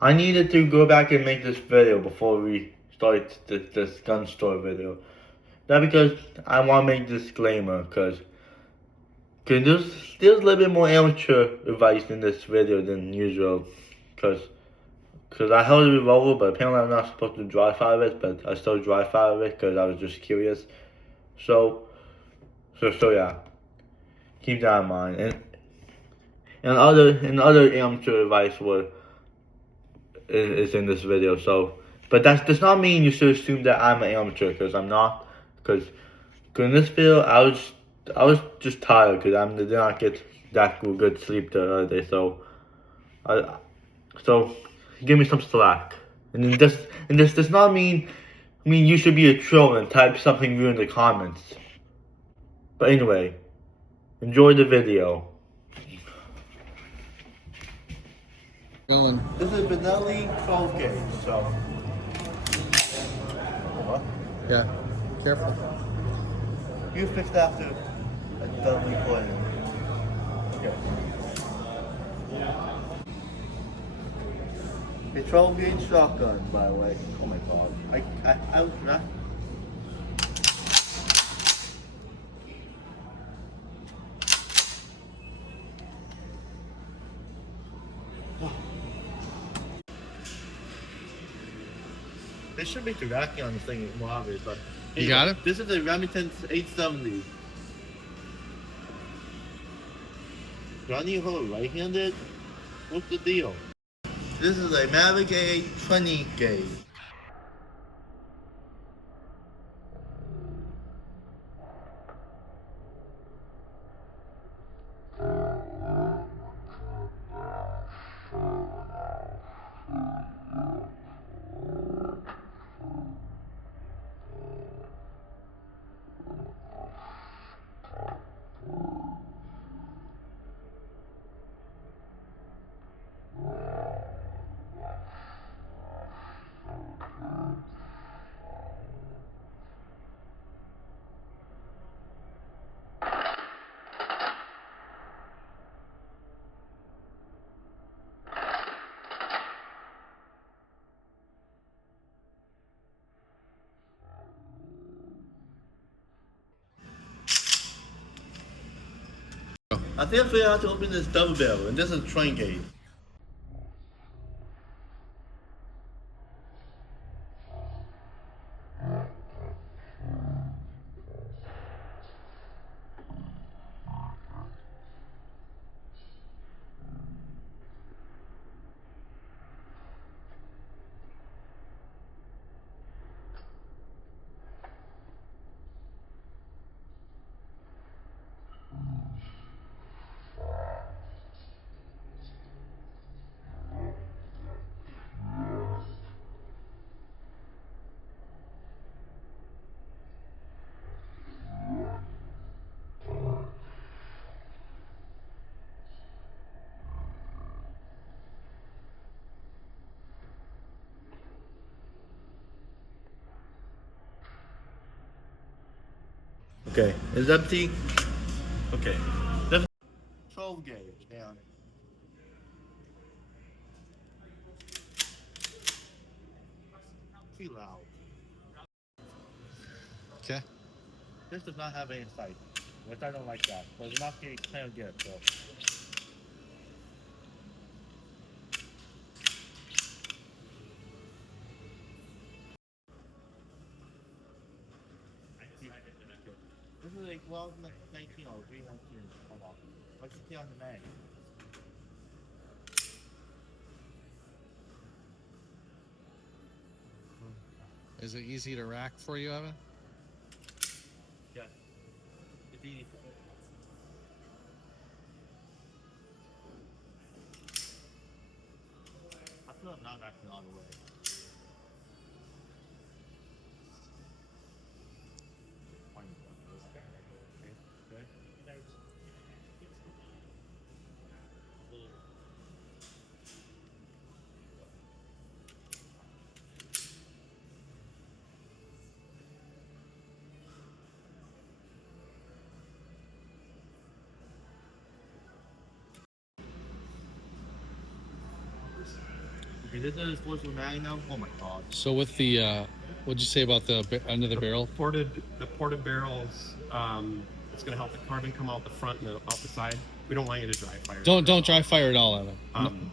I needed to go back and make this video before we start this gun store video. That because I want to make disclaimer, cause there's a little bit more amateur advice in this video than usual, cause I held a revolver, but apparently I'm not supposed to dry fire it, but I still dry fire it because I was just curious. So yeah, keep that in mind. And other amateur advice is in this video. So, but that does not mean you should assume that I'm an amateur, because I'm not. Because in this video, I was just tired because I did not get that good sleep the other day. I so give me some slack. And this does not mean you should be a troll and type something rude in the comments. But anyway, enjoy the video. Going. This is Benelli 12 gauge, so. What? Yeah. Careful. You fix that after I'm done recording. Okay. A 12 gauge shotgun, by the way. Oh my god. I was not. They should make the racking on the thing more obvious, but. You got it? This is a Remington 870. Do I need to hold it right-handed? What's the deal? This is a Mavic A 20 gauge. I think I figured out how to open this double barrel, and this is a train gauge. Okay, it's empty. Okay, 12 gauge down. Too loud. Okay. This does not have any sight, which I don't like that. But it's not getting clear yet, so. This is a 19 or 319. Hold on. What's the key on the mag? Is it easy to rack for you, Evan? Yes. It's easy. I feel I'm not racking all the way. Okay, this is forceful magnum. Oh my god. So with the, what'd you say about the under the barrel? The ported barrels, it's going to help the carbon come out the front and out the side. We don't want you to dry fire. Don't dry fire at all, Evan.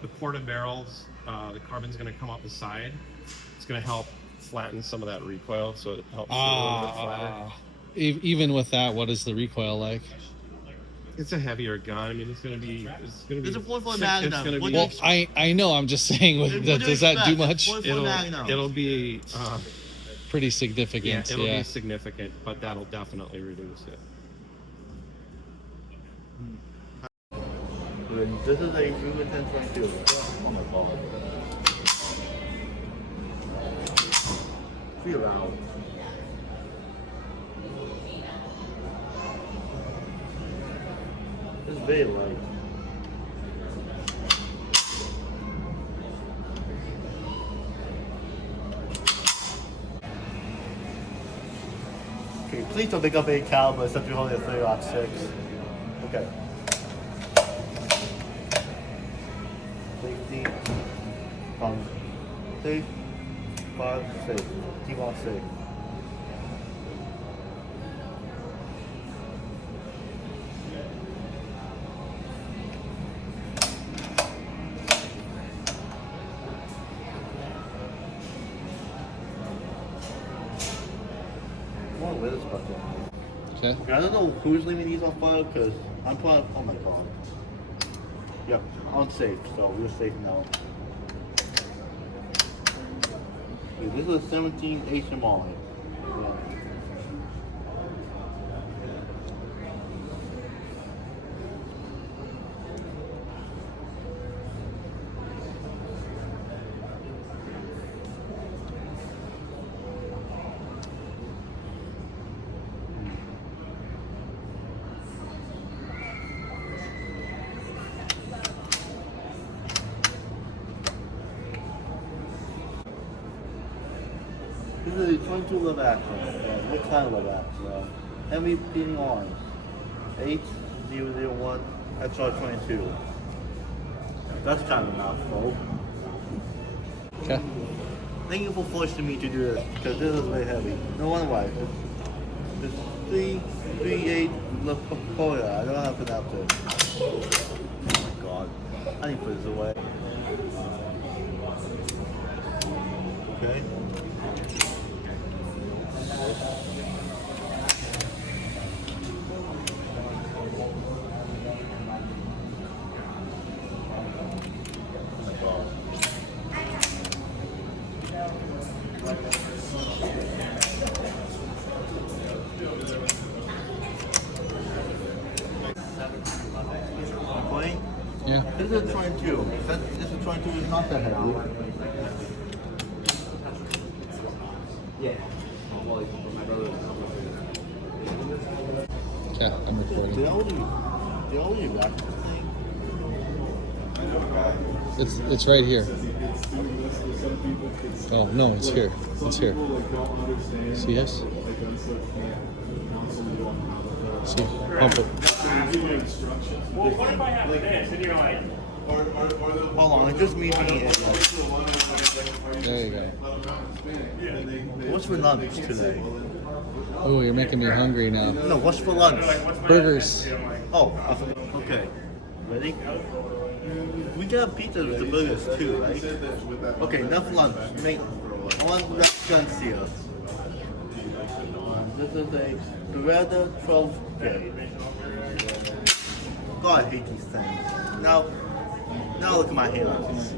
The ported barrels, the carbon's going to come out the side. It's going to help flatten some of that recoil, so it helps it a little bit flatter. Even with that, what is the recoil like? It's a heavier gun. I mean, it's going to be. It's a 4-foot it's Magnum. gonna What be. Well, I know. I'm just saying. Does that do much? 4-foot Magnum. It'll be. Pretty significant. It'll be significant, but that'll definitely reduce it. This is a Ruger 1022. Oh my god. Feel out. It's very light. Okay, please don't pick up a caliber except you're holding a 3-06. Okay. 15 from safe, 5 safe. Keep on safe. What with this button? Okay. I don't know who's leaving these on fire because I'm putting. Oh my god. Yep, unsafe, so we're safe now. Okay, this is a 17 HMI. Yeah. This is a 22 lever action. What kind of lever action? Heavy beating arms. H001 XR22. That's kind of a mouthful. Okay. Thank you for forcing me to do this because this is very heavy. No wonder why. It's 338 Lapoya. I don't know how to pronounce it. Oh my god. I need to put this away. Okay. Point. Yeah. This is a 22. This is 22 is not that heavy. Okay. I'm recording. Did I only wrap this thing? It's right here. Oh no, it's here. It's here. See this? See, pump it. What if I have this and you're like, Hold on, it just me being it. There you go. What's for lunch today? Oh, you're making me hungry now. No, what's for lunch? Burgers. Oh, I forgot. Okay. Ready? We got pizza with the burgers too, right? Okay, enough lunch. Make one gun seal. This is a Beretta 12 gauge. God, I hate these things. Now look at my hands.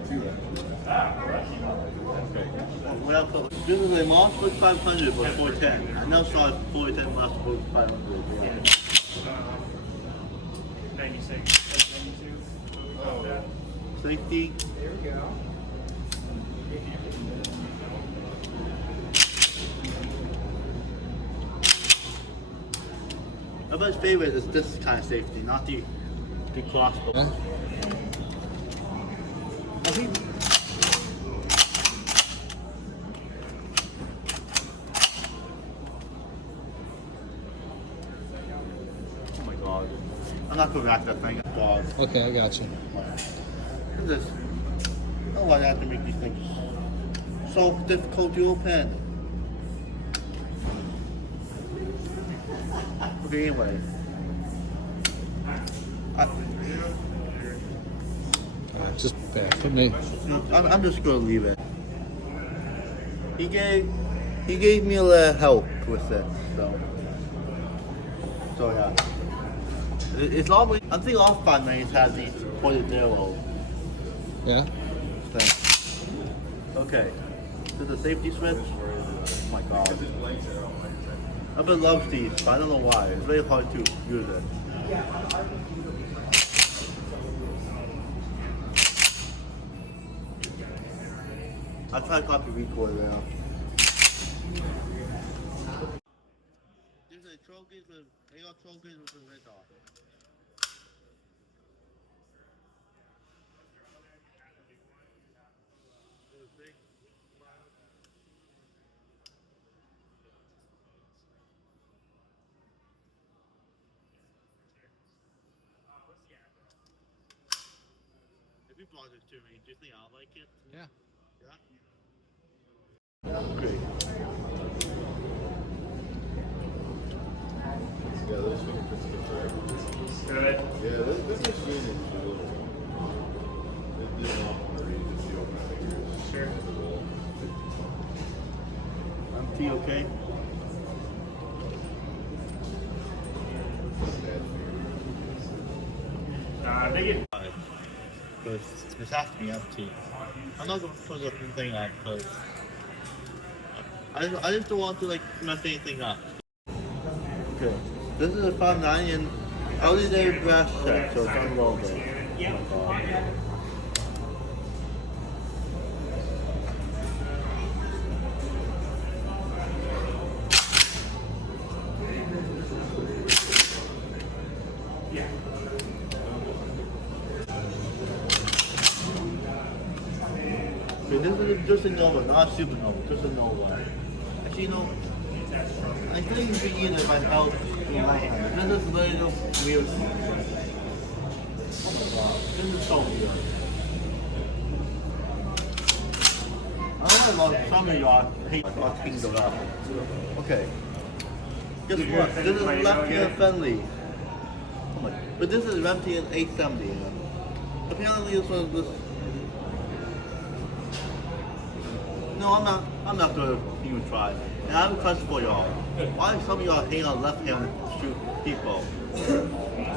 This is a Mossberg 500 but 410. I never saw a 410 Mossberg 500. Yeah. 96, 92. Safety. There we go. Everybody's favorite is this kind of safety, not the crossbow. Huh? I think oh my god. I'm not gonna rack that thing. God. Okay, I got you. Look at this. Oh know why I have to make these things so difficult to open. Okay, anyway. Just back for me. I'm just gonna leave it. He gave me a little help with it, so yeah. It's always, I think all Five Nights has these pointed arrows. Yeah. Thing. Okay. This is a safety switch. Oh my god. I've been love these, but I don't know why. It's very hard to use it. I'll try to copy record now. These are trophies with, they got trophies with the red dot. If you brought it to me, do you think I'll like it? Yeah. Yeah? Great. Yeah, those fingerprints look right. Good. Yeah, this is really cool. It did not want to read just the open fingers. Sure. I'm T, okay? Make it. Because this has to be empty. I'm not gonna put the thing on because I just don't want to like mess anything up. Okay, this is a 590 and holiday brass check, so it's unloaded. Yeah. Oh my god. Yeah. Okay, this is just a Nova, not a supernova, just a Nova. Actually, you know, I think it'd be easier if I held in my hand. This is little weird. Oh my god, this is so weird. I don't know, some of y'all hate watching the left. Okay. Guess what? This is left hand friendly. Oh my, but this is Remington 870. Apparently this was this. No, I'm not gonna even try. And I have a question for y'all. Why some of y'all hate on left hand shoot people?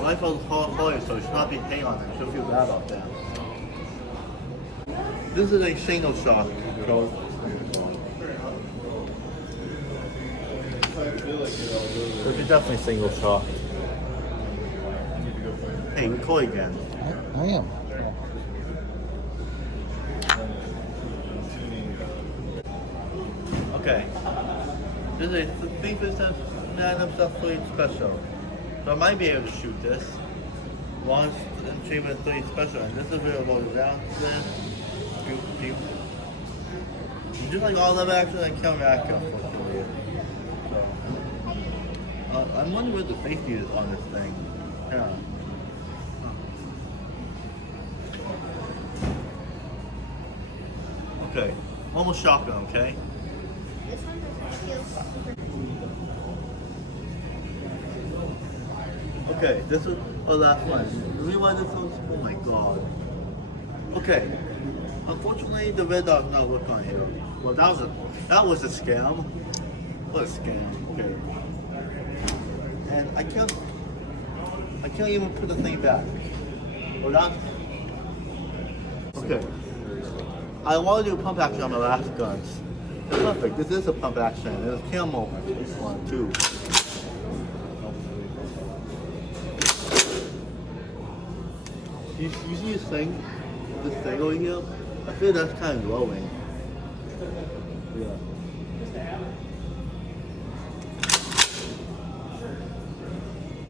Life is hard, so you should not be hating on them. You should feel bad about them. This is a single shot, so it's definitely single shot. Hey, record again. I am. Okay. This is a 3% Magnum Self-Fleet Special. So I might be able to shoot this. Launch and Achievement 3 Special. And this is available down there. You just like all lever action and camera action, unfortunately. So, I'm wondering what the safety is on this thing. Yeah. Okay. Almost shotgun, okay? This one feels super. Okay, this is our last one. The reason why this one's, oh my god. Okay, unfortunately the red dot's not working on here. Well, that was a scam. What a scam. Okay. And I can't even put the thing back. Well, that's okay. I want to do a pump action on my last guns. It's perfect. This is a pump action. There's camo. One, two. You see this thing over here? I feel that's kind of glowing. Yeah.